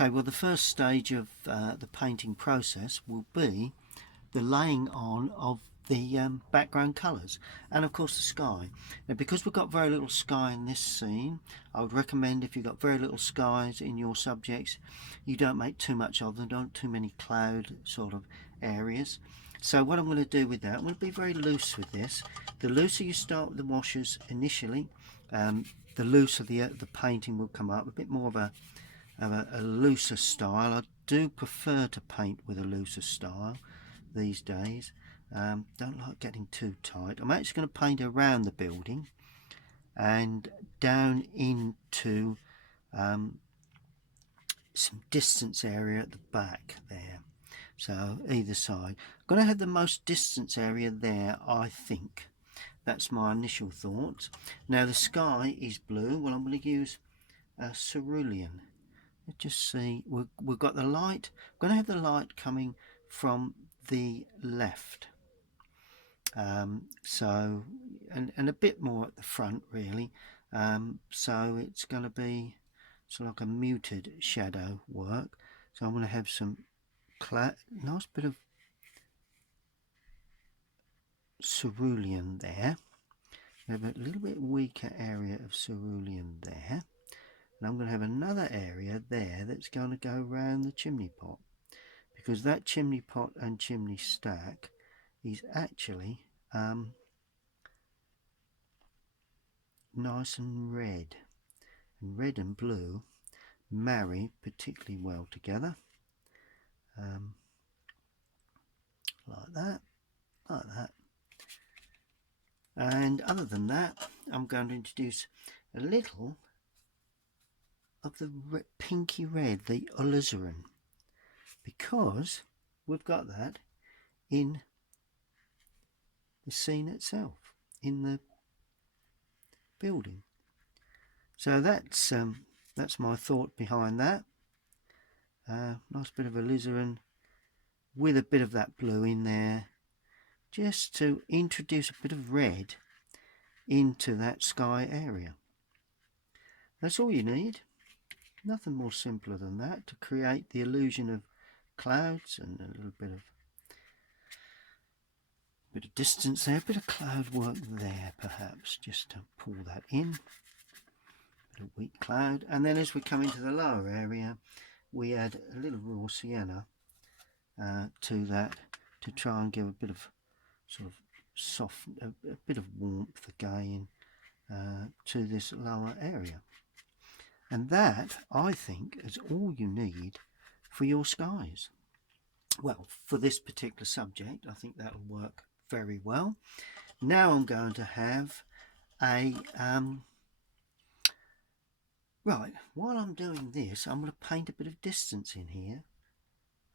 Okay, well the first stage of the painting process will be the laying on of the background colours and of course the sky. Now because we've got very little sky in this scene, I would recommend if you've got very little skies in your subjects, you don't make too much of them, don't too many cloud sort of areas. So what I'm going to do with that, I'm going to be very loose with this. The looser you start with the washes initially, the looser the painting will come up, a bit more of a looser style. I do prefer to paint with a looser style these days. Don't like getting too tight. I'm actually going to paint around the building and down into some distance area at the back there. So either side. I'm going to have the most distance area there, I think. That's my initial thoughts. Now the sky is blue. Well, I'm going to use cerulean. Let's just see. We've got the light. I'm going to have the light coming from the left. So and a bit more at the front really. So it's going to be sort of like a muted shadow work. So I'm going to have some nice bit of cerulean there. We have a little bit weaker area of cerulean there. And I'm going to have another area there that's going to go round the chimney pot, because that chimney pot and chimney stack is actually nice and red and blue marry particularly well together, like that. And other than that, I'm going to introduce a little of the pinky red, the alizarin, because we've got that in the scene itself, in the building. So that's my thought behind that. Nice bit of alizarin with a bit of that blue in there, just to introduce a bit of red into that sky area. That's all you need. Nothing more simpler than that to create the illusion of clouds and a little bit of distance there, a bit of cloud work there perhaps, just to pull that in. Bit of weak cloud, and then as we come into the lower area, we add a little raw sienna to that to try and give a bit of sort of soft, a bit of warmth again to this lower area. And that, I think, is all you need for your skies. Well, for this particular subject, I think that will work very well. Now I'm going to have a right, while I'm doing this, I'm going to paint a bit of distance in here.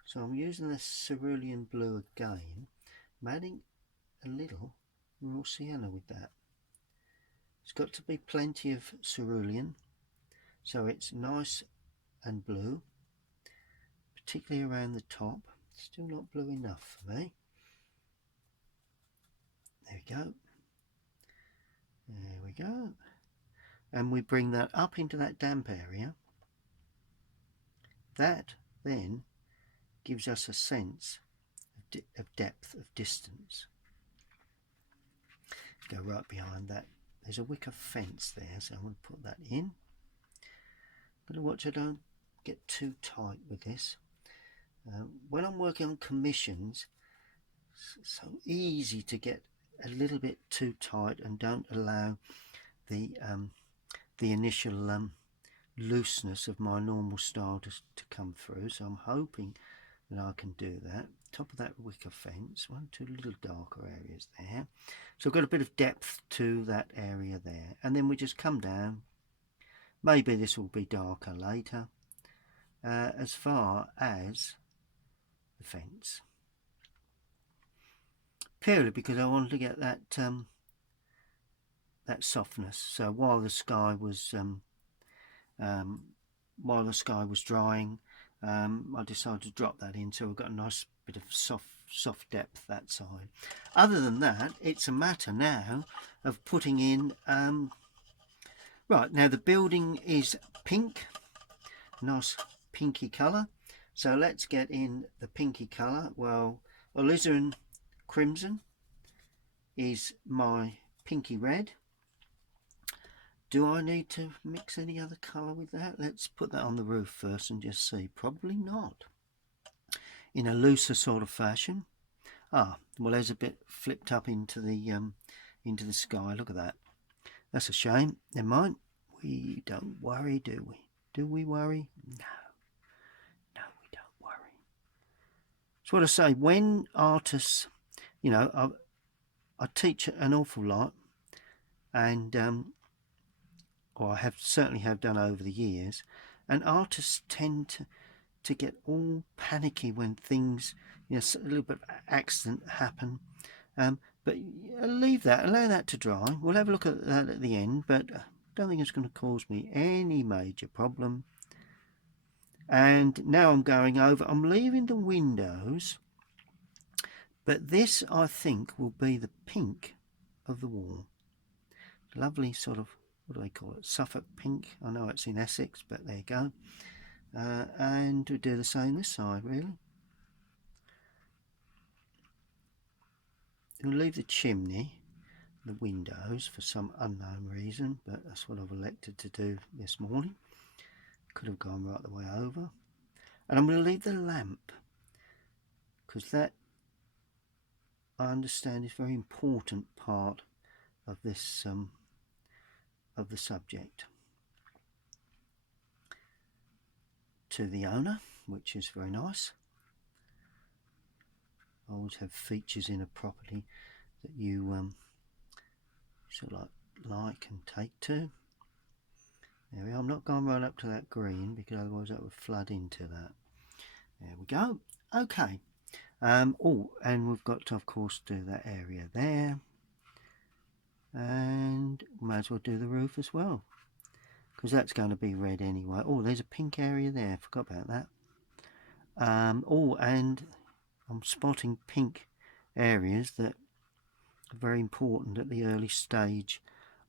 So I'm using the cerulean blue again. I'm adding a little raw sienna with that. It's got to be plenty of cerulean, so it's nice and blue, particularly around the top. Still not blue enough for me. There we go. There we go. And we bring that up into that damp area. That then gives us a sense of depth of distance. Go right behind that. There's a wicker fence there, so I'm going to put that in. Got to watch I don't get too tight with this. When I'm working on commissions, it's so easy to get a little bit too tight and don't allow the initial looseness of my normal style to come through. So I'm hoping that I can do that. Top of that wicker fence, one, two little darker areas there. So I've got a bit of depth to that area there, and then we just come down. Maybe this will be darker later, as far as the fence, purely because I wanted to get that that softness. So while the sky was drying, I decided to drop that in, so we've got a nice bit of soft depth that side. Other than that, it's a matter now of putting in right, now the building is pink, nice pinky colour. So let's get in the pinky colour. Well, alizarin crimson is my pinky red. Do I need to mix any other colour with that? Let's put that on the roof first and just see. Probably not. In a looser sort of fashion. Ah, well, there's a bit flipped up into the sky. Look at that. That's a shame. Never mind. We don't worry, do we? Do we worry? No. No, we don't worry. It's what I say. When artists, you know, I teach an awful lot, and or I have certainly have done over the years, and artists tend to get all panicky when things, you know, a little bit of accident happen. But leave that, allow that to dry. We'll have a look at that at the end, but I don't think it's going to cause me any major problem. And now I'm going over, I'm leaving the windows, but this I think will be the pink of the wall. Lovely sort of, what do they call it, Suffolk pink. I know it's in Essex, but there you go. And we do the same this side, really. We'll leave the chimney, the windows, for some unknown reason, but that's what I've elected to do this morning. Could have gone right the way over. And I'm going to leave the lamp, because that, I understand, is a very important part of this of the subject to the owner, which is very nice. I always have features in a property that you sort of like and take to. There we are. I'm not going right up to that green because otherwise that would flood into that. There we go. Okay. Oh, and we've got to, of course, do that area there. And might as well do the roof as well, because that's going to be red anyway. Oh, there's a pink area there. Forgot about that. Oh, and I'm spotting pink areas that are very important at the early stage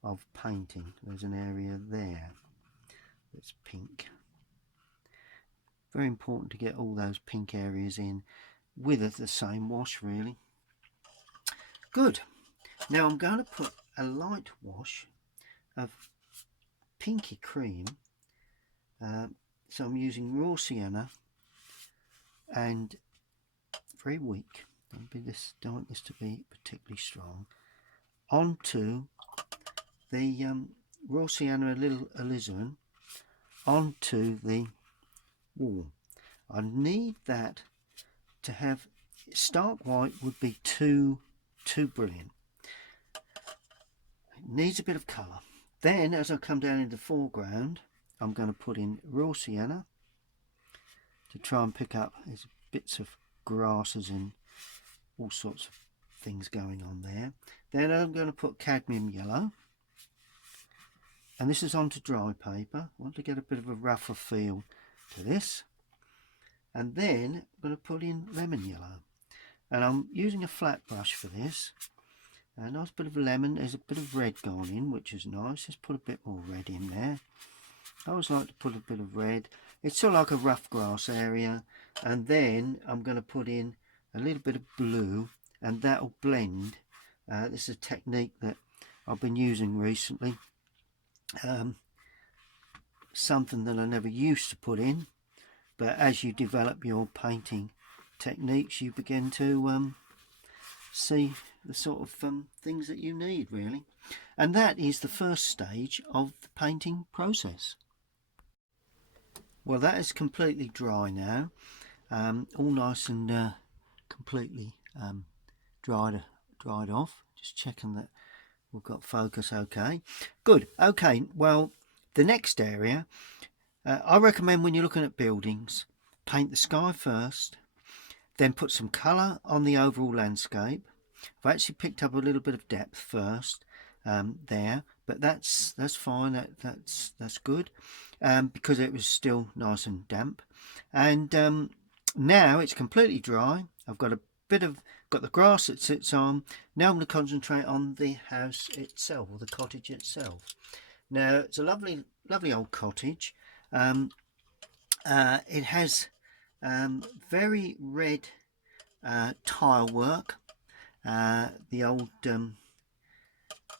of painting. There's an area there that's pink. Very important to get all those pink areas in with the same wash, really. Good. Now I'm going to put a light wash of pinky cream. So I'm using raw sienna and very weak. Don't want this to be particularly strong. Onto the raw sienna, a little alizarin, onto the wall. I need that to have stark white would be too brilliant. It needs a bit of colour. Then as I come down into the foreground, I'm going to put in raw sienna to try and pick up these bits of grasses and all sorts of things going on there. Then I'm going to put cadmium yellow, and this is onto dry paper. I want to get a bit of a rougher feel to this. And then I'm going to put in lemon yellow, and I'm using a flat brush for this. A nice bit of lemon. There's a bit of red gone in, which is nice. Let's put a bit more red in there. I always like to put a bit of red. It's sort of like a rough grass area. And then I'm going to put in a little bit of blue, and that'll blend. This is a technique that I've been using recently. Something that I never used to put in, but as you develop your painting techniques, you begin to see the sort of things that you need, really. And that is the first stage of the painting process. Well, that is completely dry now, all nice and completely dried off. Just checking that we've got focus okay. Good. Okay, well, the next area, I recommend when you're looking at buildings, paint the sky first, then put some colour on the overall landscape. I've actually picked up a little bit of depth first there, but that's fine. That's good because it was still nice and damp. And now it's completely dry. I've got the grass that sits on. Now I'm going to concentrate on the house itself, or the cottage itself. Now it's a lovely old cottage. It has very red tile work, the old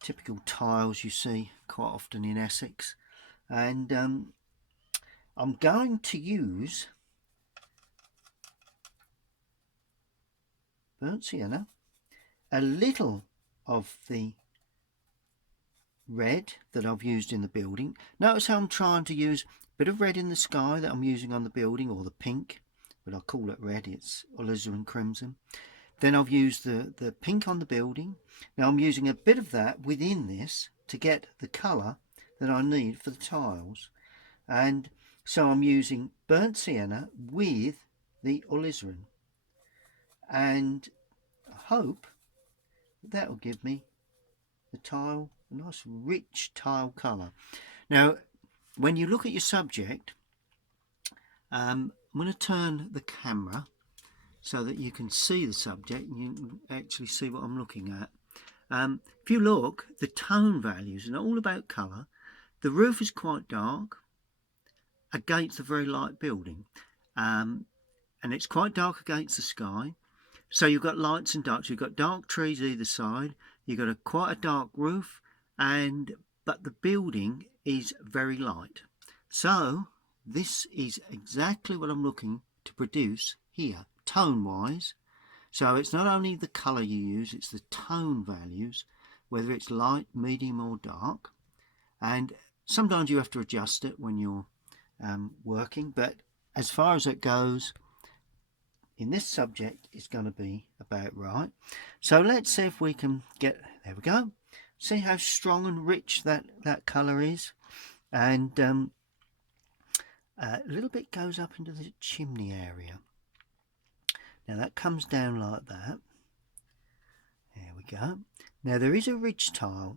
typical tiles you see quite often in Essex, and I'm going to use burnt sienna, a little of the red that I've used in the building. Notice how I'm trying to use a bit of red in the sky that I'm using on the building, or the pink, but I call it red, it's alizarin crimson. Then I've used the pink on the building. Now I'm using a bit of that within this to get the colour that I need for the tiles. And so I'm using burnt sienna with the alizarin. And I hope that will give me the tile, a nice rich tile colour. Now, when you look at your subject, I'm going to turn the camera so that you can see the subject and you can actually see what I'm looking at. If you look, the tone values are all about colour. The roof is quite dark against a very light building, and it's quite dark against the sky. So you've got lights and darks. You've got dark trees either side. You've got quite a dark roof, but the building is very light. So this is exactly what I'm looking to produce here, tone-wise. So it's not only the colour you use, it's the tone values, whether it's light, medium or dark. And sometimes you have to adjust it when you're working, but as far as it goes, in this subject, it's going to be about right. So let's see if we can get, there we go. See how strong and rich that colour is. And a little bit goes up into the chimney area. Now that comes down like that. There we go. Now there is a ridge tile,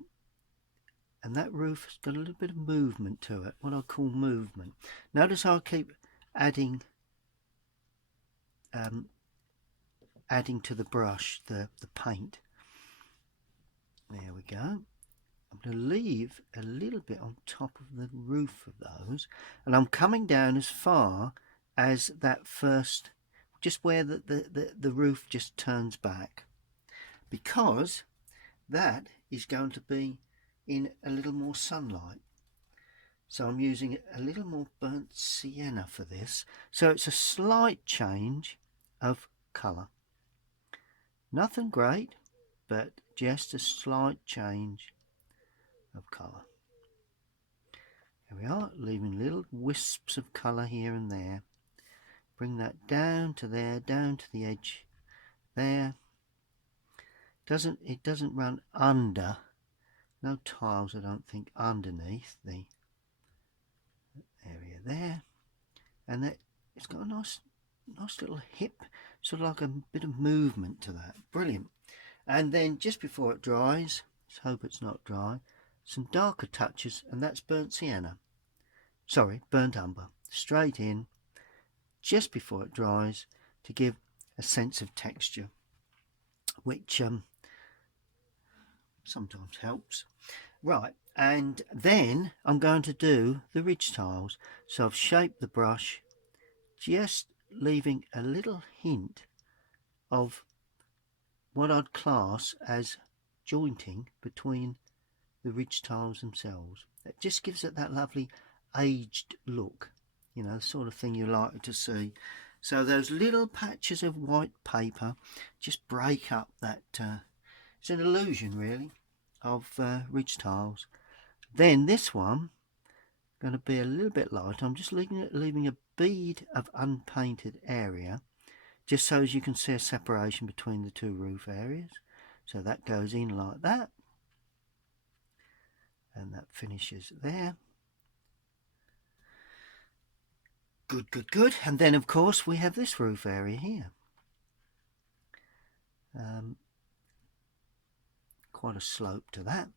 and that roof has got a little bit of movement to it, what I call movement. Notice how I keep adding to the brush the paint. There we go. I'm going to leave a little bit on top of the roof of those, and I'm coming down as far as that first, just where the roof just turns back, because that is going to be in a little more sunlight. So I'm using a little more burnt sienna for this. So it's a slight change of colour. Nothing great, but just a slight change of colour. There we are, leaving little wisps of colour here and there. Bring that down to there, down to the edge there. It doesn't run under. No tiles, I don't think, underneath the area there. And it's got a nice little hip, sort of like a bit of movement to that. Brilliant. And then just before it dries, let's hope it's not dry, some darker touches, and that's burnt sienna. Sorry, burnt umber. Straight in, just before it dries, to give a sense of texture, which sometimes helps. Right, and then I'm going to do the ridge tiles. So I've shaped the brush, just leaving a little hint of what I'd class as jointing between the ridge tiles themselves. It just gives it that lovely aged look, you know, the sort of thing you like to see. So those little patches of white paper just break up that, it's an illusion really of ridge tiles. Then this one, going to be a little bit light. I'm just leaving a bead of unpainted area, just so as you can see a separation between the two roof areas. So that goes in like that, and that finishes there. Good, good, good. And then of course we have this roof area here. Quite a slope to that.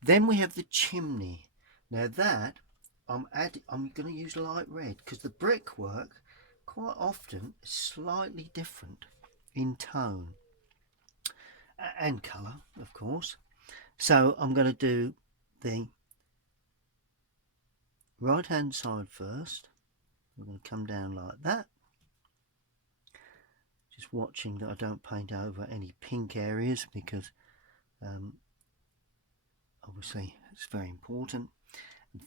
Then we have the chimney. Now that I'm going to use light red, because the brickwork quite often is slightly different in tone and colour, of course. So I'm going to do the right hand side first, We're going to come down like that. Just watching that I don't paint over any pink areas, because obviously it's very important.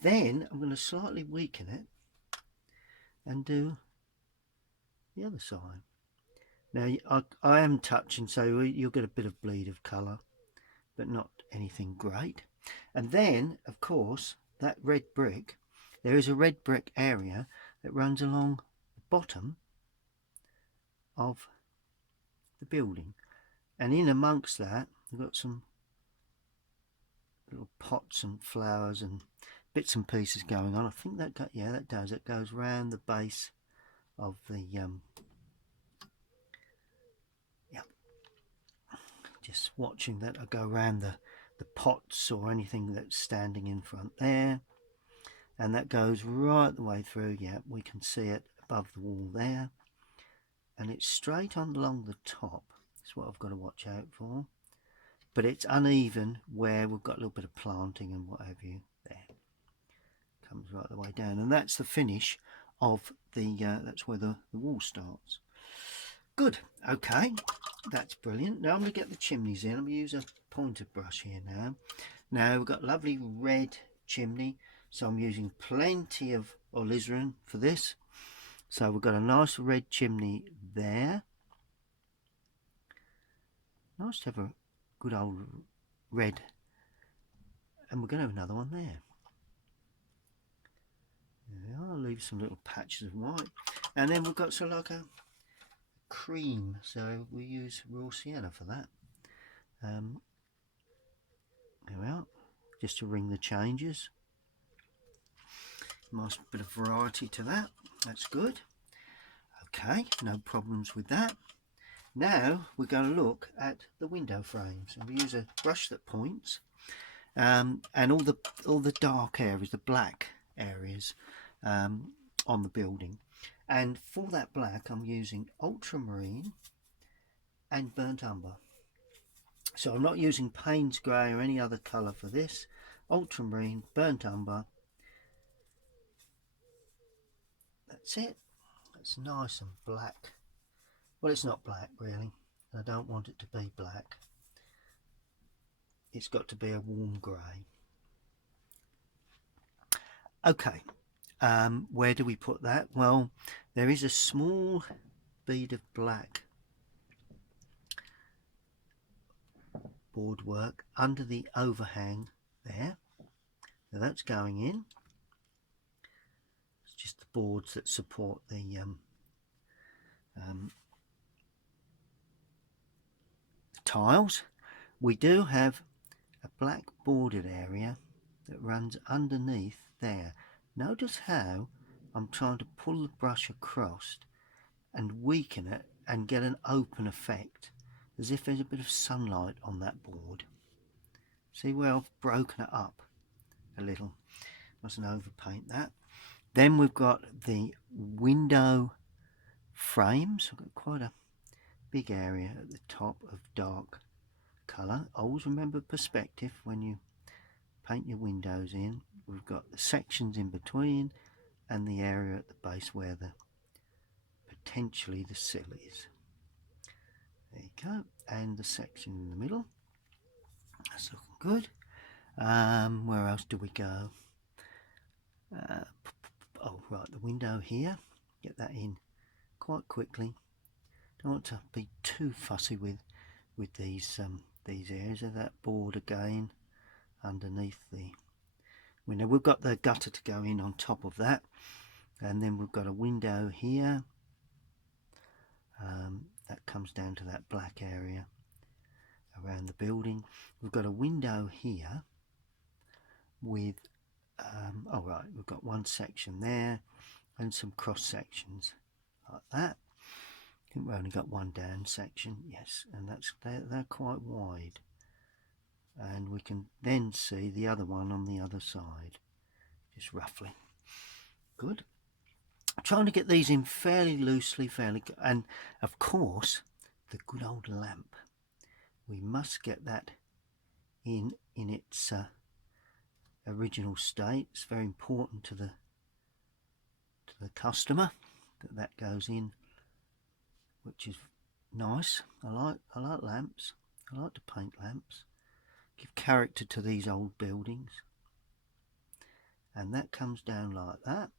Then I'm going to slightly weaken it and do the other side. Now I am touching, so you'll get a bit of bleed of colour, but not anything great. And then, of course, that red brick, there is a red brick area that runs along the bottom of the building, and in amongst that we've got some little pots and flowers and bits and pieces going on. I think that that goes round the base of the just watching that I go around the pots or anything that's standing in front there, and that goes right the way through. Yeah, we can see it above the wall there, and it's straight on along the top. That's what I've got to watch out for, but it's uneven where we've got a little bit of planting and what have you. There comes right the way down, and that's the finish of the that's where the wall starts. Good. Okay, that's brilliant. Now I'm going to get the chimneys in. I'm going to use a pointed brush here now. Now we've got a lovely red chimney, so I'm using plenty of alizarin for this. So we've got a nice red chimney there. Nice to have a good old red, and we're going to have another one there. I'll leave some little patches of white, and then we've got sort of like a cream, so we use raw sienna for that. There we are, just to ring the changes. Nice bit of variety to that. That's good. Okay, no problems with that. Now we're going to look at the window frames, and we use a brush that points, and all the dark areas, the black areas on the building. And for that black, I'm using ultramarine and burnt umber. So I'm not using Payne's grey or any other colour for this. Ultramarine, burnt umber. That's it. It's nice and black. Well, it's not black really. I don't want it to be black. It's got to be a warm grey. Okay, where do we put that? Well, there is a small bead of black boardwork under the overhang there. So that's going in. It's just the boards that support the tiles. We do have a black bordered area that runs underneath there. Notice how I'm trying to pull the brush across and weaken it and get an open effect, as if there's a bit of sunlight on that board. See where I've broken it up a little. Mustn't overpaint that. Then we've got the window frames. I've got quite a big area at the top of dark colour. Always remember perspective when you paint your windows in. We've got the sections in between and the area at the base where the potentially the sill is. There you go, and the section in the middle. That's looking good. Where else do we go? Oh right, the window here. Get that in quite quickly. Don't want to be too fussy with these areas of that board again underneath the window. We've got the gutter to go in on top of that, and then we've got a window here that comes down to that black area around the building. We've got a window here with oh right, we've got one section there and some cross sections like that. I think we've only got one down section, yes, and they're quite wide, and we can then see the other one on the other side, just roughly. Good. I'm trying to get these in fairly loosely, and of course the good old lamp. We must get that in its original state. It's very important to the to the customer that goes in, which is nice. I like lamps. I like to paint lamps, give character to these old buildings. And that comes down like that.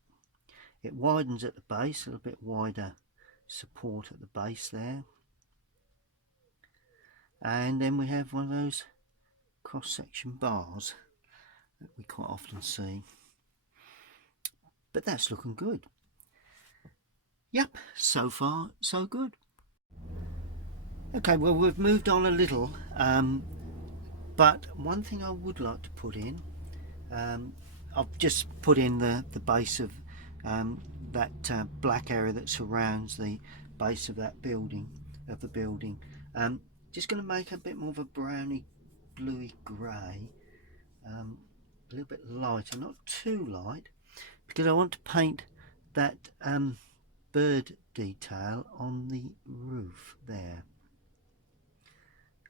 It widens at the base, a little bit wider support at the base there. And then we have one of those cross-section bars that we quite often see. But that's looking good. Yep, so far so good. Okay, well, we've moved on a little, but one thing I would like to put in, I've just put in the base of that black area that surrounds the base of that building, just going to make a bit more of a browny bluey grey, a little bit lighter, not too light, because I want to paint that bird detail on the roof there.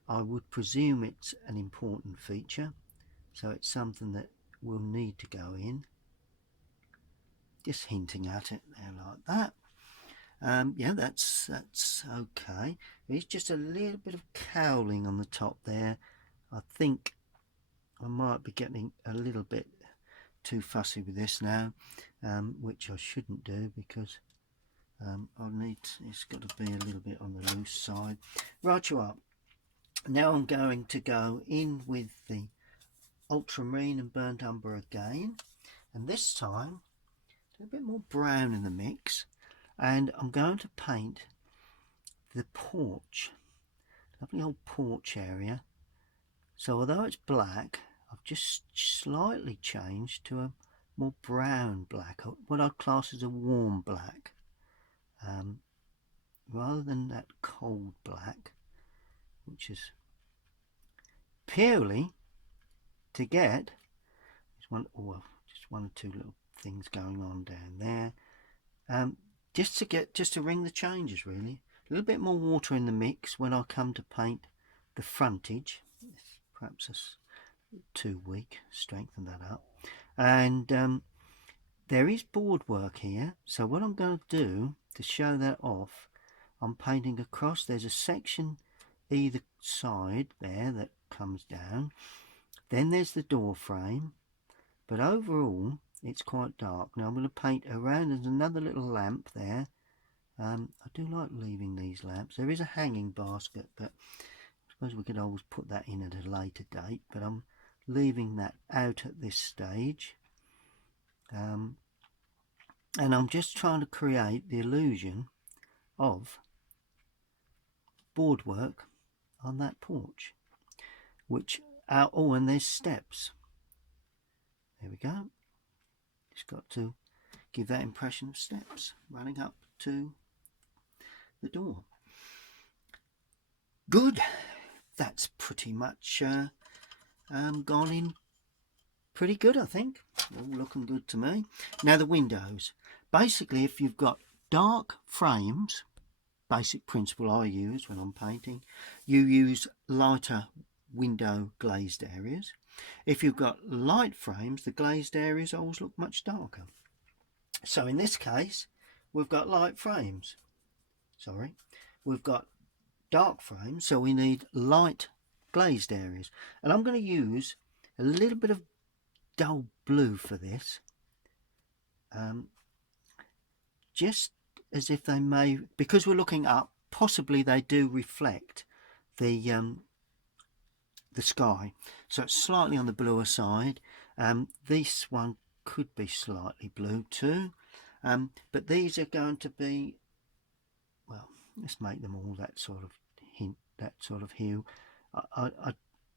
I would presume it's an important feature, so it's something that will need to go in. Just hinting at it there like that. Yeah, that's okay. There's just a little bit of cowling on the top there. I think I might be getting a little bit too fussy with this now, which I shouldn't do, because it's got to be a little bit on the loose side. Right you are. Now I'm going to go in with the ultramarine and burnt umber again, and this time a little bit more brown in the mix, and I'm going to paint the porch, lovely old porch area. So although it's black, I've just slightly changed to a more brown black, what I'd class as a warm black, rather than that cold black, which is purely to get just one or two little things going on down there, just to ring the changes really. A little bit more water in the mix when I come to paint the frontage. It's perhaps too weak, strengthen that up. And there is board work here, so what I'm going to do to show that off, I'm painting across. There's a section either side there that comes down, then there's the door frame, but overall it's quite dark. Now I'm going to paint around. There's another little lamp there. I do like leaving these lamps. There is a hanging basket, but I suppose we could always put that in at a later date, but I'm leaving that out at this stage, and I'm just trying to create the illusion of boardwork on that porch, which oh, and there's steps. There we go. Just got to give that impression of steps running up to the door. Good. That's pretty much gone in pretty good, I think. All looking good to me. Now the windows. Basically, if you've got dark frames, basic principle I use when I'm painting, you use lighter window glazed areas. If you've got light frames, the glazed areas always look much darker. So in this case, we've got light frames. Sorry, we've got dark frames, so we need light glazed areas. And I'm going to use a little bit of dull blue for this, just as if they may, because we're looking up, possibly they do reflect the sky, so it's slightly on the bluer side. This one could be slightly blue too, but these are going to be, well, let's make them all that sort of hint, that sort of hue.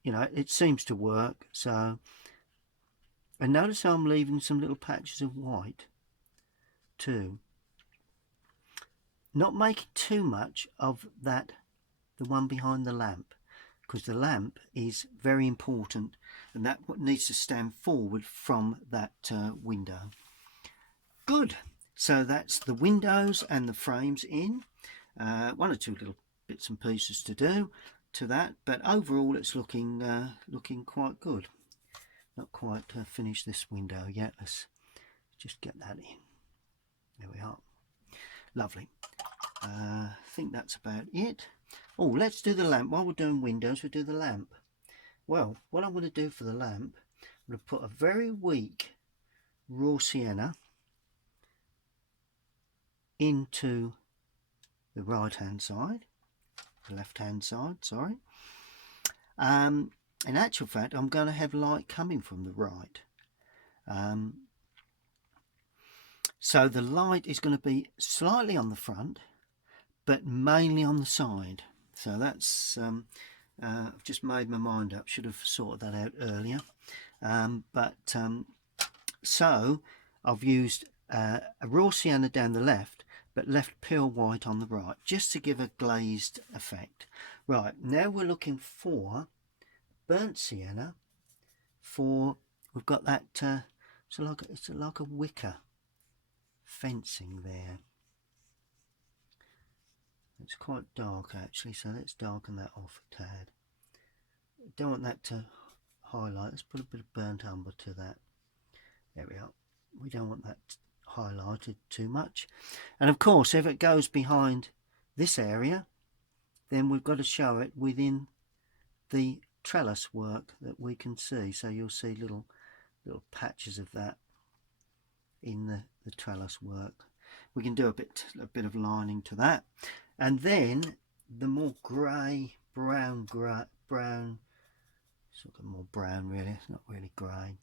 You know, it seems to work. So, and notice how I'm leaving some little patches of white too, not making too much of that, the one behind the lamp, because the lamp is very important, and that needs to stand forward from that window. Good. So that's the windows and the frames in. One or two little bits and pieces to do to that, but overall it's looking quite good. Not quite finished this window yet. Let's just get that in. There we are. Lovely. I think that's about it. Oh, let's do the lamp. While we're doing windows, we'll do the lamp. Well, what I'm going to do for the lamp, I'm going to put a very weak raw sienna into the right hand side, the left hand side, sorry. In actual fact, I'm going to have light coming from the right. So the light is going to be slightly on the front, but mainly on the side. So that's, I've just made my mind up, should have sorted that out earlier. So I've used a raw sienna down the left, but left pure white on the right, just to give a glazed effect. Right, now we're looking for burnt sienna. We've got that, it's like a wicker fencing there. It's quite dark actually, so let's darken that off a tad. Don't want that to highlight. Let's put a bit of burnt umber to that. There we are. We don't want that highlighted too much. And of course, if it goes behind this area, then we've got to show it within the trellis work that we can see. So you'll see little patches of that in the trellis work. We can do a bit of lining to that, and then the more grey, brown, sort of more brown really, it's not really grey,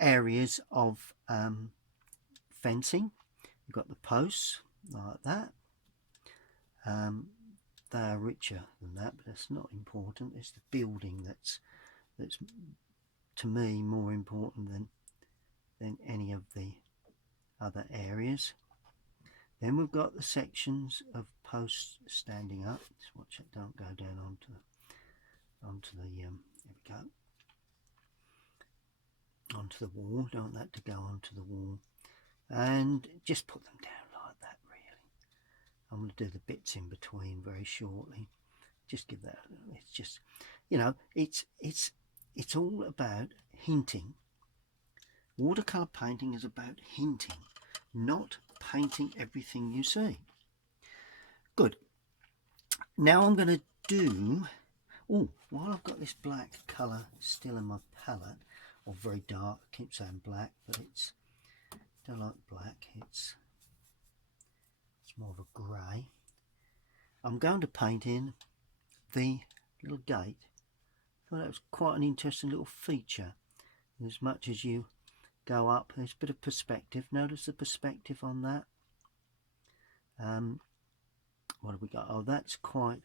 areas of fencing. You've got the posts like that. They are richer than that, but that's not important. It's the building that's to me more important than any of the other areas. Then we've got the sections of posts standing up. Just watch it don't go down onto the there we go, onto the wall. Don't want that to go onto the wall, and just put them down like that. Really, I'm going to do the bits in between very shortly. Just give that. It's just, you know, it's all about hinting. Watercolour painting is about hinting, not painting everything you see. Good. Now I'm going to do, while I've got this black colour still in my palette, or very dark, I keep saying black, but don't like black, it's more of a grey. I'm going to paint in the little gate. I thought that was quite an interesting little feature. As much as you go up, there's a bit of perspective. Notice the perspective on that. What have we got? Oh, that's quite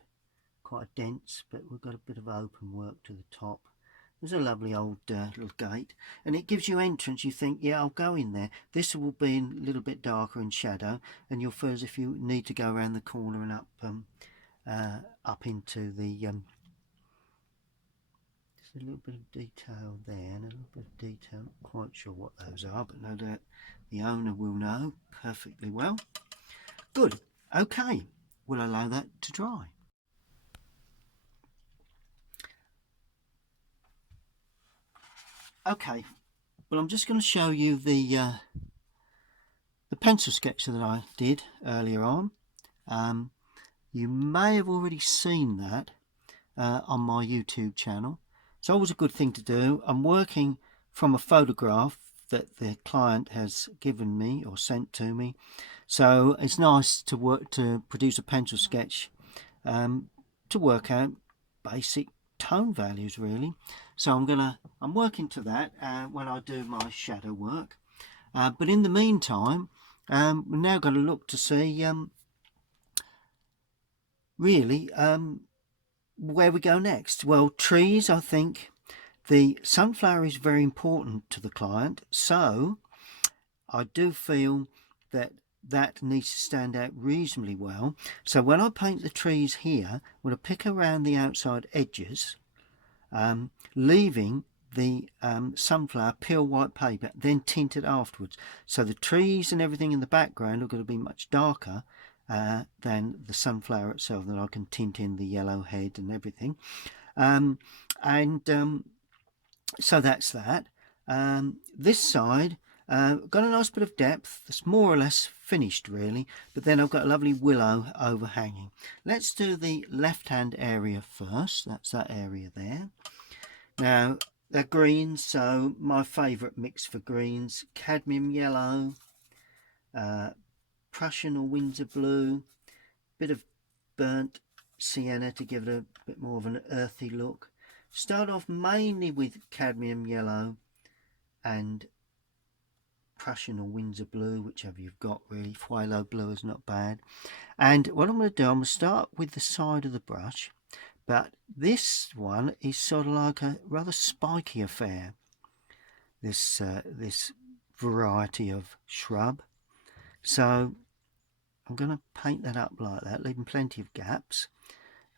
dense, but we've got a bit of open work to the top. There's a lovely old little gate, and it gives you entrance. You think, yeah, I'll go in there. This will be a little bit darker in shadow, and you'll feel as if you need to go around the corner and up into the just a little bit of detail there, and a little bit of detail. Not quite sure what those are, but no doubt the owner will know perfectly well. Good. Okay, we'll allow that to dry. Okay, well, I'm just going to show you the pencil sketch that I did earlier on. You may have already seen that on my YouTube channel. It's always a good thing to do. I'm working from a photograph that the client has given me or sent to me, so it's nice to produce a pencil sketch to work out basic tone values really. So I'm working to that when I do my shadow work, but in the meantime we're now going to look to see really where we go next. Well, trees, I think the sunflower is very important to the client, so I do feel that needs to stand out reasonably well. So when I paint the trees here, I'm going to pick around the outside edges, leaving the sunflower pure white paper, then tint it afterwards. So the trees and everything in the background are going to be much darker than the sunflower itself. Then I can tint in the yellow head and everything. So that's that. This side, Got a nice bit of depth. It's more or less finished really, but then I've got a lovely willow overhanging. Let's do the left hand area first. That's that area there. Now they're greens, so my favourite mix for greens: cadmium yellow, Prussian or Windsor blue, bit of burnt sienna to give it a bit more of an earthy look. Start off mainly with cadmium yellow and Prussian or Windsor blue, whichever you've got really. Phthalo blue is not bad. And what I'm going to do, I'm going to start with the side of the brush, but this one is sort of like a rather spiky affair, this variety of shrub. So I'm going to paint that up like that, leaving plenty of gaps.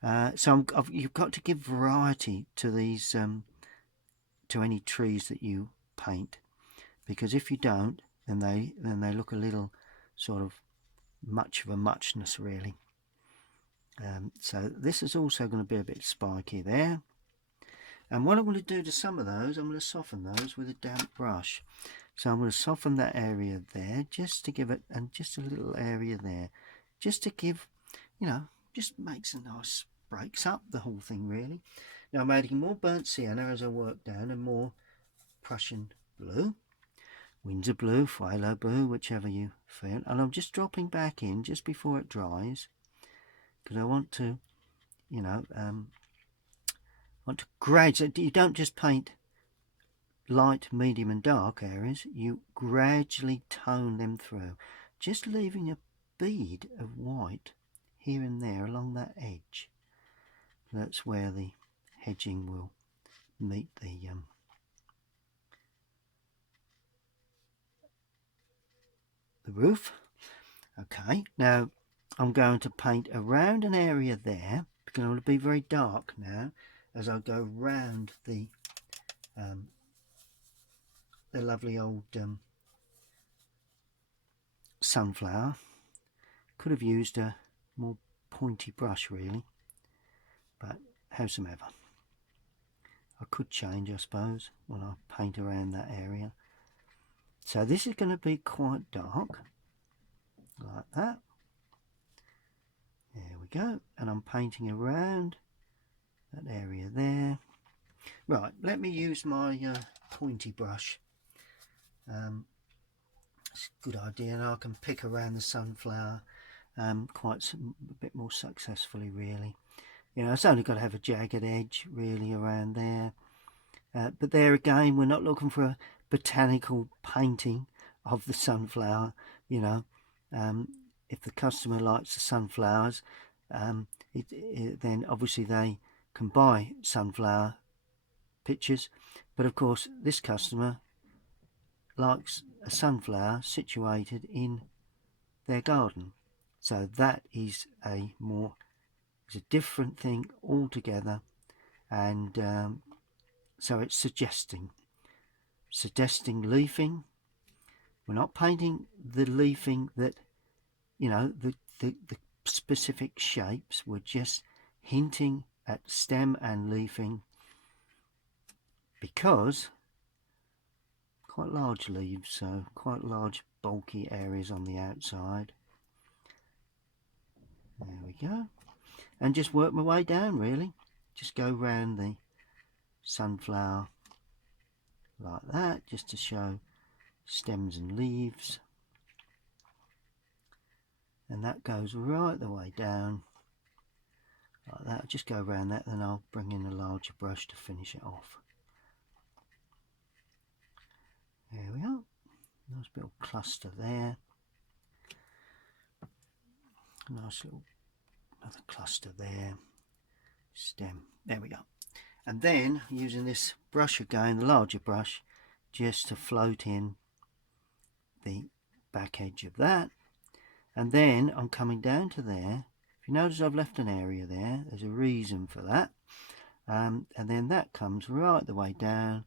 You've got to give variety to these, to any trees that you paint, because if you don't, then they look a little sort of much of a muchness really. So this is also going to be a bit spiky there. And what I'm going to do to some of those, I'm going to soften those with a damp brush. So I'm going to soften that area there, just to give it, and just a little area there, just to give, you know, just makes a nice, breaks up the whole thing really. Now I'm adding more burnt sienna as I work down, and more Prussian blue, Windsor blue, Phthalo blue, whichever you feel. And I'm just dropping back in just before it dries, because I want to, you know, want to gradually, you don't just paint light, medium and dark areas, you gradually tone them through, just leaving a bead of white here and there along that edge. That's where the hedging will meet the roof. Okay, now I'm going to paint around an area there, because I'm going to be very dark now as I go round the lovely old sunflower. Could have used a more pointy brush really, but howsoever, I could change, I suppose, when I paint around that area. So this is going to be quite dark, like that. There we go, and I'm painting around that area there. Right, let me use my pointy brush. It's a good idea, and I can pick around the sunflower quite a bit more successfully really. You know, it's only got to have a jagged edge really around there. But there again, we're not looking for a botanical painting of the sunflower. You know, if the customer likes the sunflowers, then obviously they can buy sunflower pictures. But of course, this customer likes a sunflower situated in their garden. So that is it's a different thing altogether, and so it's suggesting leafing. We're not painting the leafing that, you know, the specific shapes. We're just hinting at stem and leafing, because quite large leaves, so quite large bulky areas on the outside. There we go. And just work my way down really. Just go round the sunflower like that, just to show stems and leaves. And that goes right the way down like that. Just go around that, then I'll bring in a larger brush to finish it off. There we are. Nice little cluster there. Nice little another cluster there. Stem. There we go. And then using this brush again, the larger brush, just to float in the back edge of that. And then I'm coming down to there. If you notice, I've left an area there. There's a reason for that. And then that comes right the way down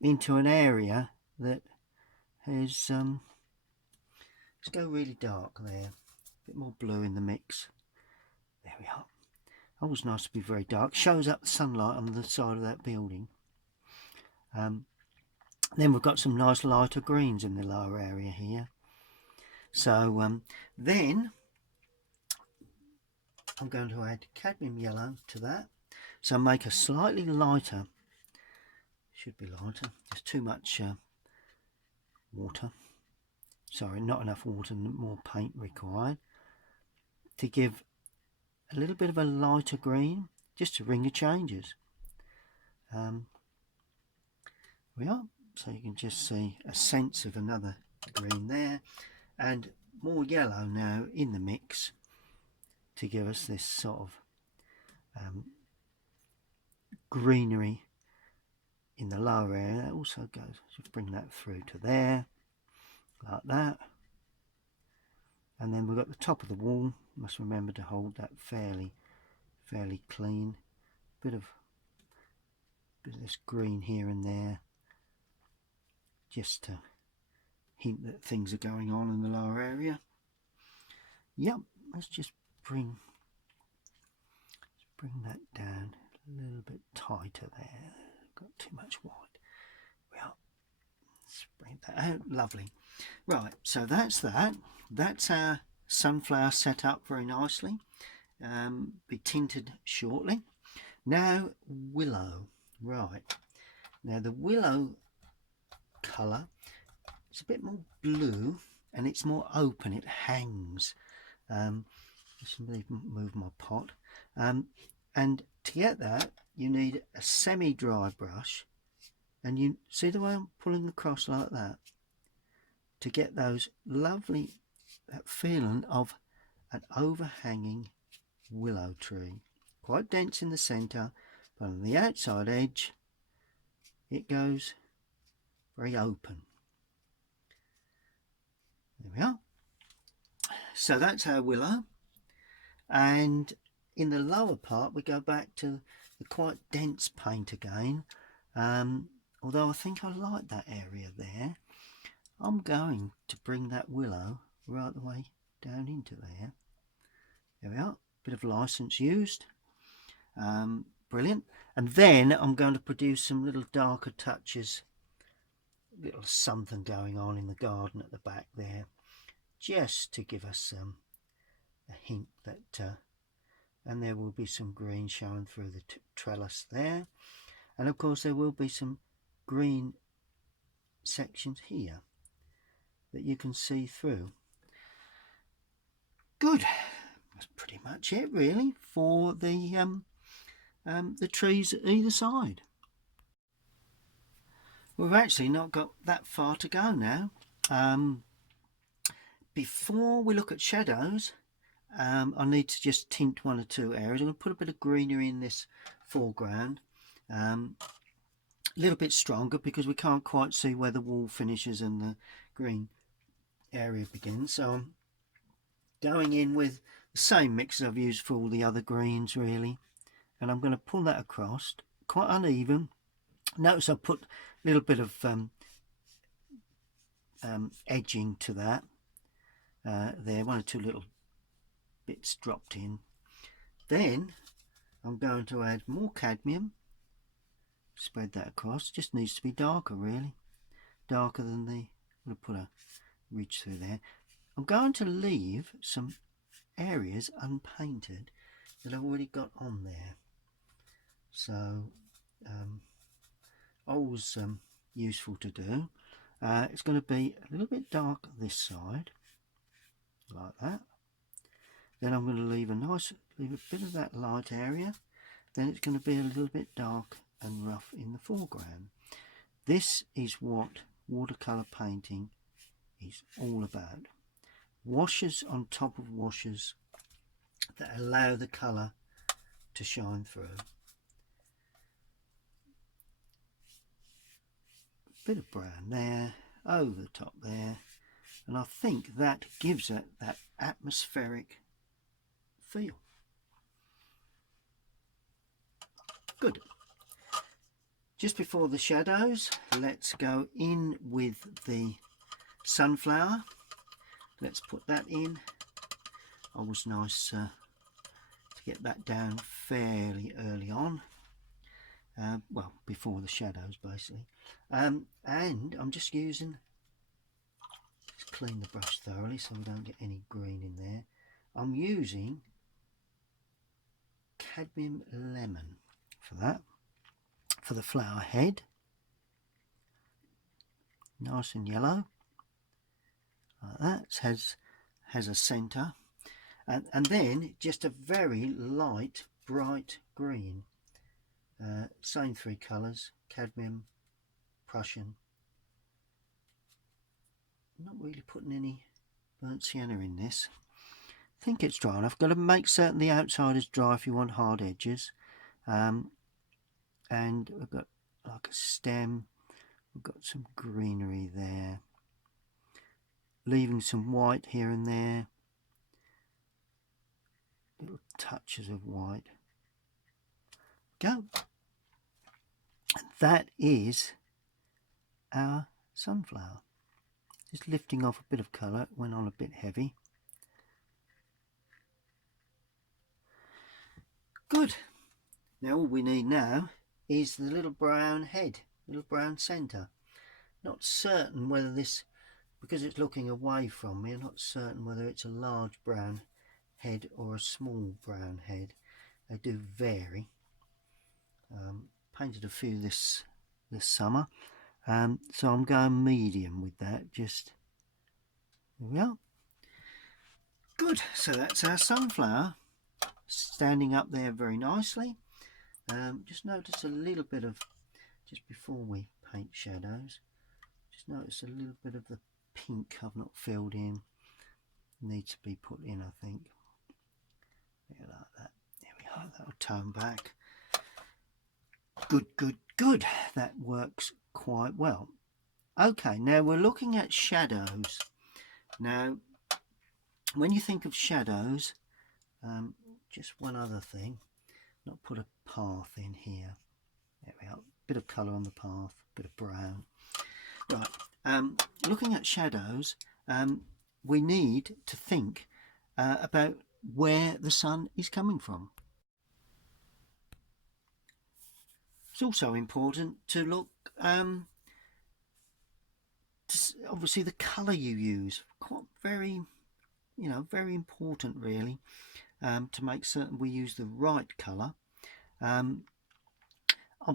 into an area that is let's go really dark there. A bit more blue in the mix. There we are. Always nice to be very dark. Shows up the sunlight on the side of that building. Then we've got some nice lighter greens in the lower area here. So then I'm going to add cadmium yellow to that. So make a slightly lighter, should be lighter, there's too much water. Sorry, not enough water, more paint required. To give a little bit of a lighter green, just to ring the changes. We are, so you can just see a sense of another green there, and more yellow now in the mix to give us this sort of greenery in the lower area. That also goes, just bring that through to there, like that. And then we've got the top of the wall. Must remember to hold that fairly clean. Bit of this green here and there, just to hint that things are going on in the lower area. Yep, let's just bring that down a little bit tighter there. Got too much white. Well, let's bring that out. Lovely. Right, so that's that. That's our sunflower set up very nicely. Be tinted shortly. Now willow. Right. Now the willow colour, it's a bit more blue and it's more open. It hangs. Just move my pot. And to get that, you need a semi-dry brush, and you see the way I'm pulling across like that to get those lovely, that feeling of an overhanging willow tree, quite dense in the centre, but on the outside edge it goes very open. There we are. So that's our willow, and in the lower part we go back to the quite dense paint again. Although I think I like that area there, I'm going to bring that willow right the way down into there. There we are, bit of license used. Brilliant. And then I'm going to produce some little darker touches, little something going on in the garden at the back there, just to give us a hint that and there will be some green showing through the trellis there, and of course there will be some green sections here that you can see through. Good. That's pretty much it really for the trees at either side. We've actually not got that far to go now. Before we look at shadows, I need to just tint one or two areas. I'm going to put a bit of greenery in this foreground, a little bit stronger because we can't quite see where the wall finishes and the green area begins. So I'm going in with the same mix I've used for all the other greens really, and I'm going to pull that across, quite uneven. Notice I put a little bit of edging to that there, one or two little bits dropped in. Then I'm going to add more cadmium, spread that across. Just needs to be darker really, darker than the, I'm going to put a ridge through there. I'm going to leave some areas unpainted that I've already got on there, so always useful to do. It's going to be a little bit dark this side like that. Then I'm going to leave a bit of that light area. Then it's going to be a little bit dark and rough in the foreground. This is what watercolour painting is all about. Washes on top of washes that allow the colour to shine through. Bit of brown there, over the top there, and I think that gives it that atmospheric feel. Good. Just before the shadows, let's go in with the sunflower. Let's put that in. Always nice to get that down fairly early on. Well, before the shadows basically. And I'm just using, just clean the brush thoroughly so we don't get any green in there. I'm using cadmium lemon for that, for the flower head. Nice and yellow, like that. It has a centre, and then just a very light, bright green. Same three colours: cadmium, Prussian. I'm not really putting any burnt sienna in this. I think it's dry enough. Got to make certain the outside is dry if you want hard edges. And we've got like a stem. We've got some greenery there, leaving some white here and there, little touches of white. Go. And that is our sunflower. Just lifting off a bit of colour. It went on a bit heavy. Good. Now all we need now is the little brown head, little brown centre. Not certain whether this, because it's looking away from me, I'm not certain whether it's a large brown head or a small brown head. They do vary. Painted a few this summer, so I'm going medium with that. Just there we are. Good. So that's our sunflower standing up there very nicely. Just notice a little bit of, just before we paint shadows, just notice a little bit of the pink I've not filled in. Needs to be put in, I think. Yeah, like that. There we are. That'll tone back. Good, good, good. That works quite well. Okay, now we're looking at shadows. Now, when you think of shadows, just one other thing. Not put a path in here. There we are. Bit of colour on the path, bit of brown. Right. Looking at shadows, we need to think about where the sun is coming from. It's also important to look, obviously the colour you use, quite very, very important really, to make certain we use the right colour. I'm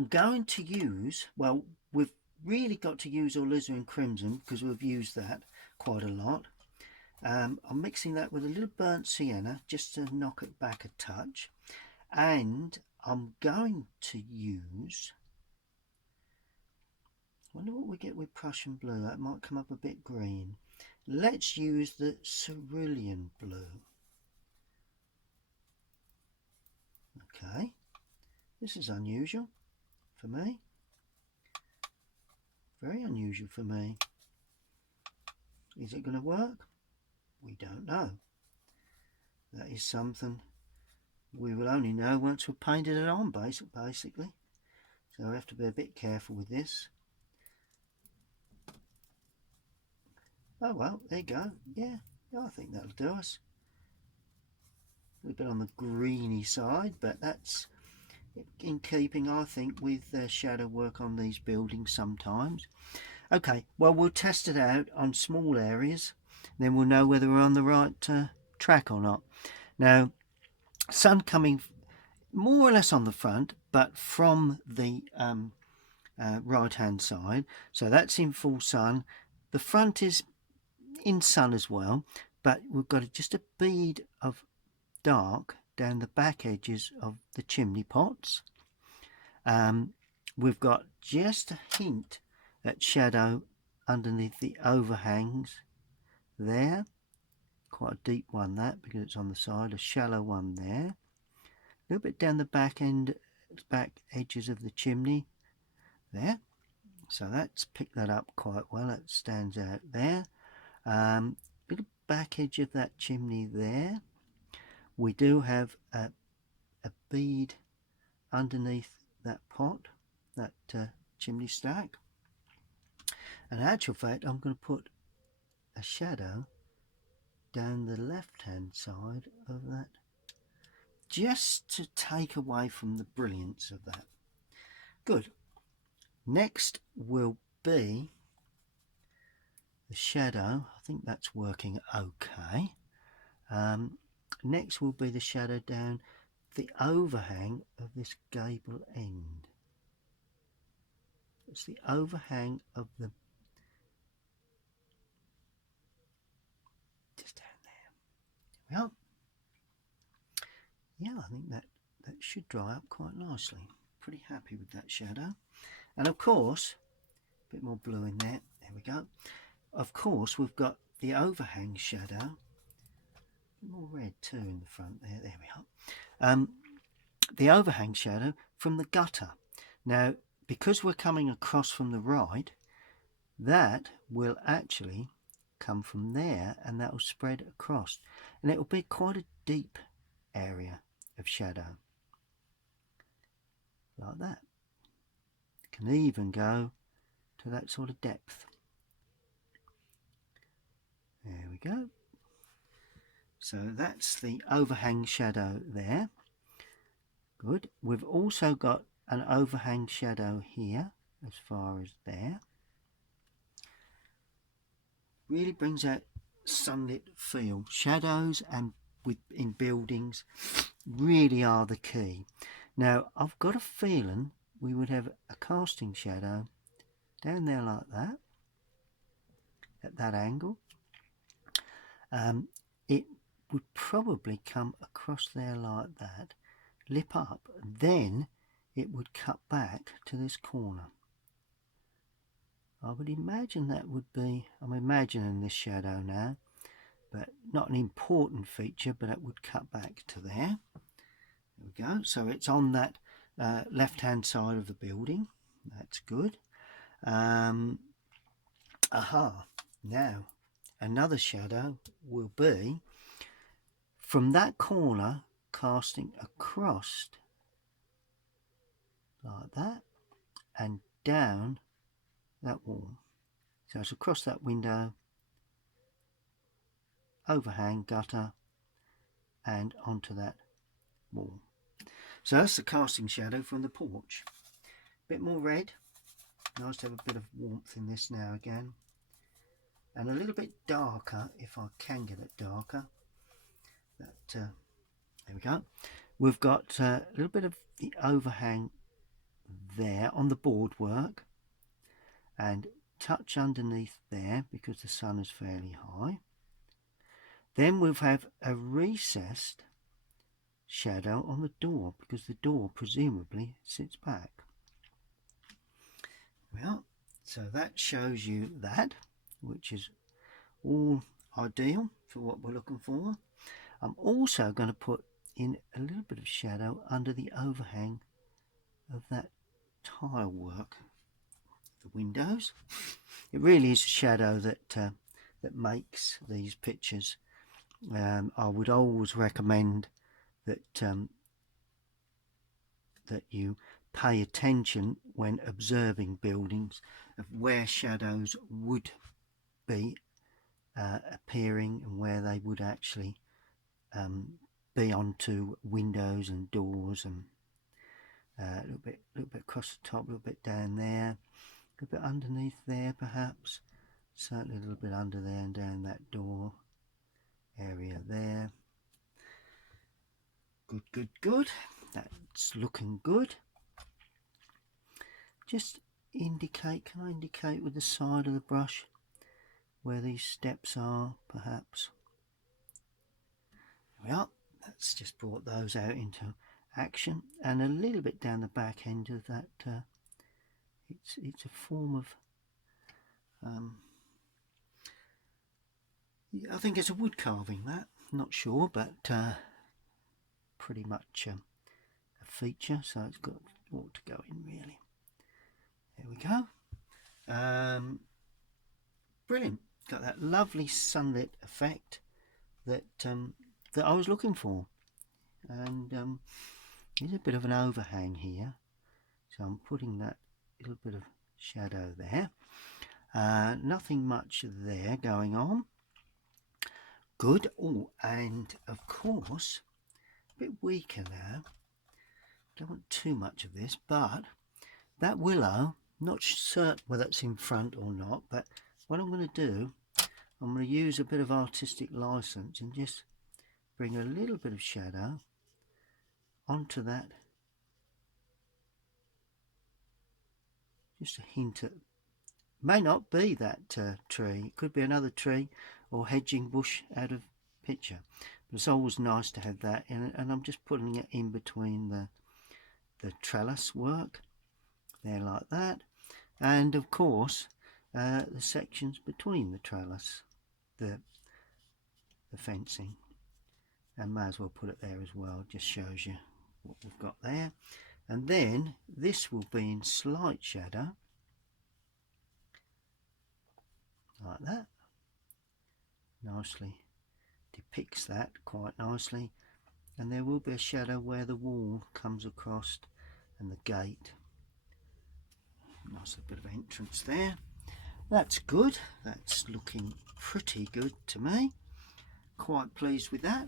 going to use, well, we've really got to use alizarin crimson because we've used that quite a lot. I'm mixing that with a little burnt sienna just to knock it back a touch, and I'm going to use, I wonder what we get with Prussian blue. That might come up a bit green. Let's use the cerulean blue. Okay, this is unusual for me, very unusual for me. Is it going to work? We don't know. That is something we will only know once we've painted it on, basically. So I have to be a bit careful with this. Oh well, there you go. Yeah, I think that'll do us. A little bit on the greeny side, but that's in keeping, I think, with shadow work on these buildings sometimes. Okay, well, we'll test it out on small areas, then we'll know whether we're on the right track or not. Now, sun coming more or less on the front, but from the right hand side, so that's in full sun. The front is in sun as well, but we've got just a bead of dark down the back edges of the chimney pots. We've got just a hint at shadow underneath the overhangs there, quite a deep one that, because it's on the side, a shallow one there, a little bit down the back edges of the chimney there, so that's picked that up quite well. It stands out there. Little back edge of that chimney there. We do have a bead underneath that pot, that chimney stack. And in actual fact, I'm going to put a shadow down the left hand side of that, just to take away from the brilliance of that. Good. Next will be the shadow. I think that's working okay. Next will be the shadow down the overhang of this gable end. It's the overhang of the, just down there. Well, yeah, I think that should dry up quite nicely. Pretty happy with that shadow. And of course, a bit more blue in there. There we go. Of course, we've got the overhang shadow. A bit more red too in the front there. There we are. The overhang shadow from the gutter. Now, because we're coming across from the right, that will actually come from there, and that will spread across, and it will be quite a deep area of shadow, like that. It can even go to that sort of depth. There we go. So that's the overhang shadow there. Good. We've also got an overhang shadow here as far as there. Really brings out sunlit feel. Shadows and in buildings really are the key. Now I've got a feeling we would have a casting shadow down there like that, at that angle. It would probably come across there like that, lip up, and then it would cut back to this corner. I would imagine that would be, I'm imagining this shadow now, but not an important feature, but it would cut back to there. There we go. So it's on that left hand side of the building. That's good. Now another shadow will be from that corner casting across like that and down that wall. So it's across that window, overhang, gutter, and onto that wall. So that's the casting shadow from the porch. A bit more red. Nice to have a bit of warmth in this now again. And a little bit darker, if I can get it darker. There we go. We've got a little bit of the overhang there on the boardwork, and touch underneath there because the sun is fairly high. Then we'll have a recessed shadow on the door because the door presumably sits back. Well, so that shows you that, which is all ideal for what we're looking for. I'm also going to put in a little bit of shadow under the overhang of that tile work, the windows. It really is a shadow that makes these pictures. I would always recommend that that you pay attention when observing buildings of where shadows would be appearing and where they would actually be onto windows and doors, and a little bit across the top, a little bit down there, a bit underneath there perhaps, certainly a little bit under there and down that door area there. Good. That's looking good. Just indicate, can I indicate with the side of the brush where these steps are perhaps? There we are. That's just brought those out into action, and a little bit down the back end of that. It's a form of I think it's a wood carving, that, not sure, but pretty much a feature, so it's got ought to go in really. There we go. Brilliant. Got that lovely sunlit effect that that I was looking for, and there's a bit of an overhang here, so I'm putting that little bit of shadow there. Nothing much there going on. Good. Oh, and of course a bit weaker now, don't want too much of this, but that willow not certain whether it's in front or not, but what I'm going to do, I'm going to use a bit of artistic license and just bring a little bit of shadow onto that, just a hint at, may not be that tree, it could be another tree or hedging bush out of picture, but it's always nice to have that in it. And I'm just putting it in between the trellis work there, like that, and of course the sections between the trellis, the fencing, and may as well put it there as well, just shows you what we've got there. And then this will be in slight shadow, like that, nicely depicts that quite nicely. And there will be a shadow where the wall comes across and the gate. Nice little bit of entrance there. That's good, that's looking pretty good to me, quite pleased with that.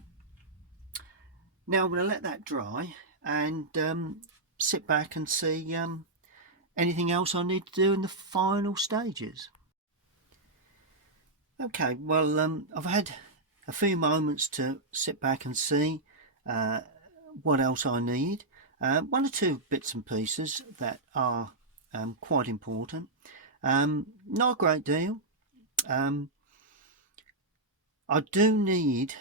Now I'm going to let that dry and sit back and see anything else I need to do in the final stages. Okay, well, I've had a few moments to sit back and see what else I need. One or two bits and pieces that are quite important. Not a great deal. I do need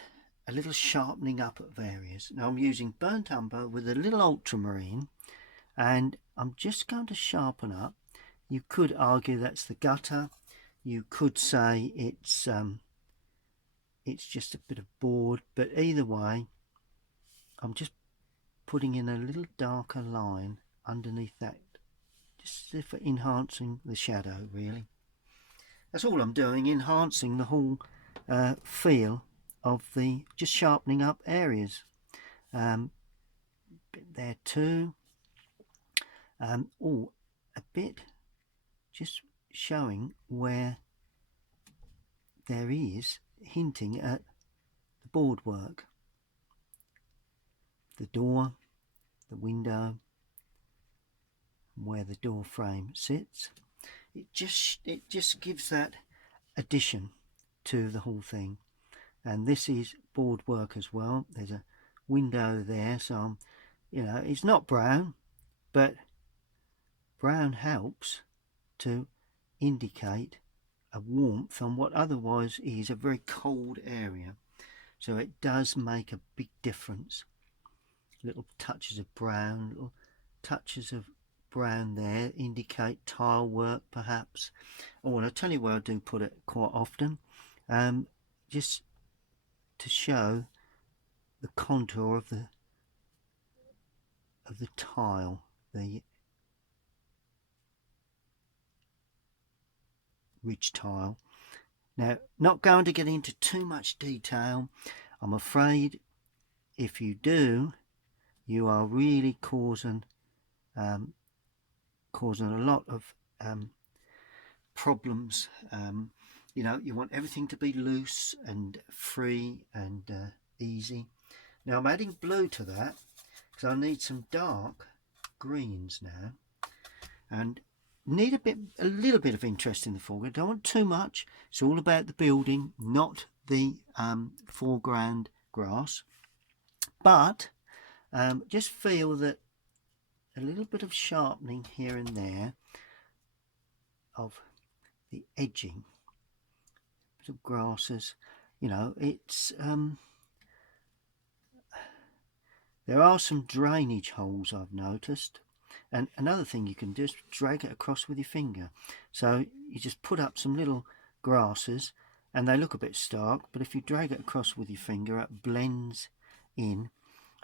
a little sharpening up of areas. Now I'm using burnt umber with a little ultramarine, and I'm just going to sharpen up. You could argue that's the gutter. You could say it's just a bit of board, but either way, I'm just putting in a little darker line underneath that, just for enhancing the shadow, really. That's all I'm doing, enhancing the whole feel of the, just sharpening up areas. Bit there too. Oh, a bit just showing where there is hinting at the boardwork, the door, the window, where the door frame sits. It just gives that addition to the whole thing. And this is boardwork as well. There's a window there, so it's not brown, but brown helps to indicate a warmth on what otherwise is a very cold area. So it does make a big difference. Little touches of brown, little touches of brown there indicate tile work perhaps. Oh, and I'll tell you where I do put it quite often, just to show the contour of the tile, the ridge tile. Now, not going to get into too much detail. I'm afraid if you do, you are really causing a lot of problems. You want everything to be loose and free and easy. Now I'm adding blue to that because I need some dark greens now, and need a little bit of interest in the foreground. Don't want too much. It's all about the building, not the foreground grass. But just feel that a little bit of sharpening here and there of the edging, bit of grasses. It's there are some drainage holes I've noticed. And another thing you can do is drag it across with your finger. So you just put up some little grasses and they look a bit stark, but if you drag it across with your finger, it blends in.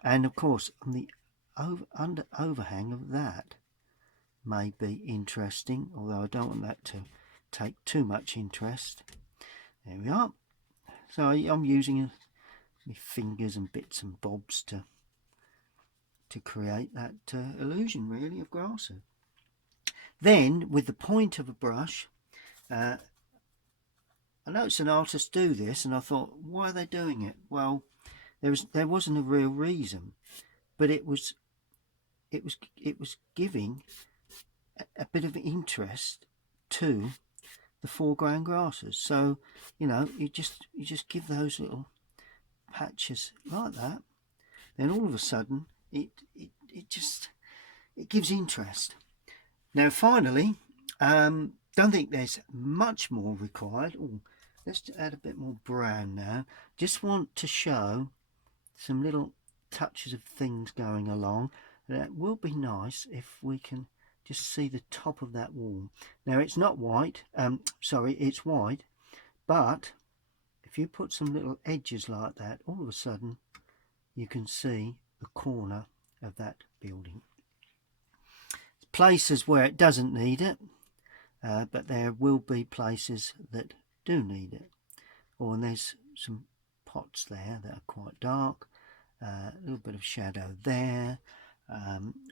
And of course, on the overhang of that may be interesting, although I don't want that to take too much interest. There we are. So I'm using my fingers and bits and bobs to create that illusion, really, of grasses. Then, with the point of a brush, I noticed an artist do this, and I thought, why are they doing it? Well, there wasn't a real reason, but it was giving a bit of interest to the foreground grasses. So you know, you just give those little patches like that, then all of a sudden it gives interest. Now finally, don't think there's much more required. Ooh, let's add a bit more brown now. Just want to show some little touches of things going along. That will be nice if we can just see the top of that wall. Now it's not white, sorry, it's white, but if you put some little edges like that, all of a sudden you can see the corner of that building. Places where it doesn't need it, but there will be places that do need it. Oh, and there's some pots there that are quite dark, a little bit of shadow there.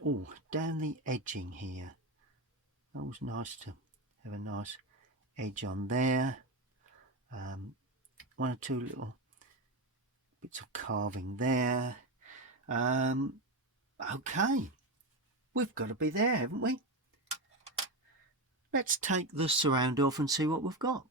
Oh, down the edging here, always nice to have a nice edge on there. One or two little bits of carving there. Okay, we've got to be there, haven't we? Let's take the surround off and see what we've got.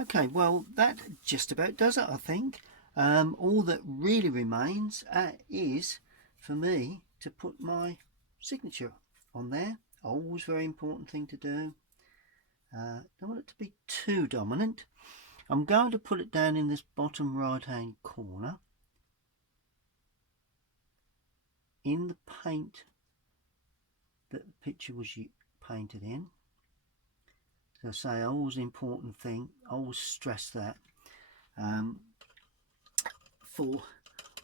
Okay, well that just about does it, I think. All that really remains is for me to put my signature on there. Always very important thing to do. Don't want it to be too dominant. I'm going to put it down in this bottom right hand corner in the paint that the picture was painted in. So I say, always an important thing, always stress that, for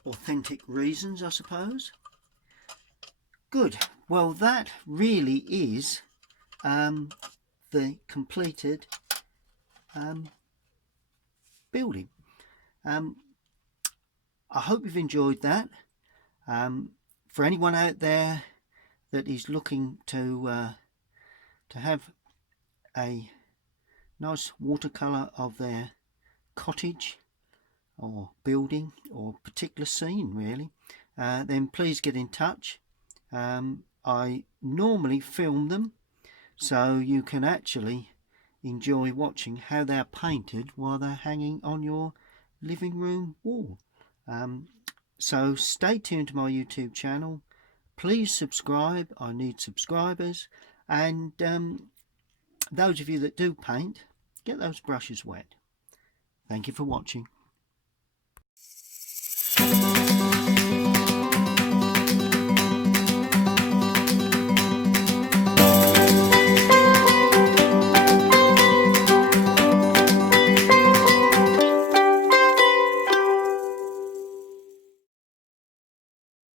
authentic reasons, I suppose. Good. Well, that really is the completed building. I hope you've enjoyed that. For anyone out there that is looking to have a nice watercolour of their cottage or building or particular scene really, then please get in touch. I normally film them so you can actually enjoy watching how they're painted while they're hanging on your living room wall. So stay tuned to my YouTube channel. Please subscribe. I need subscribers. And those of you that do paint, get those brushes wet. Thank you for watching.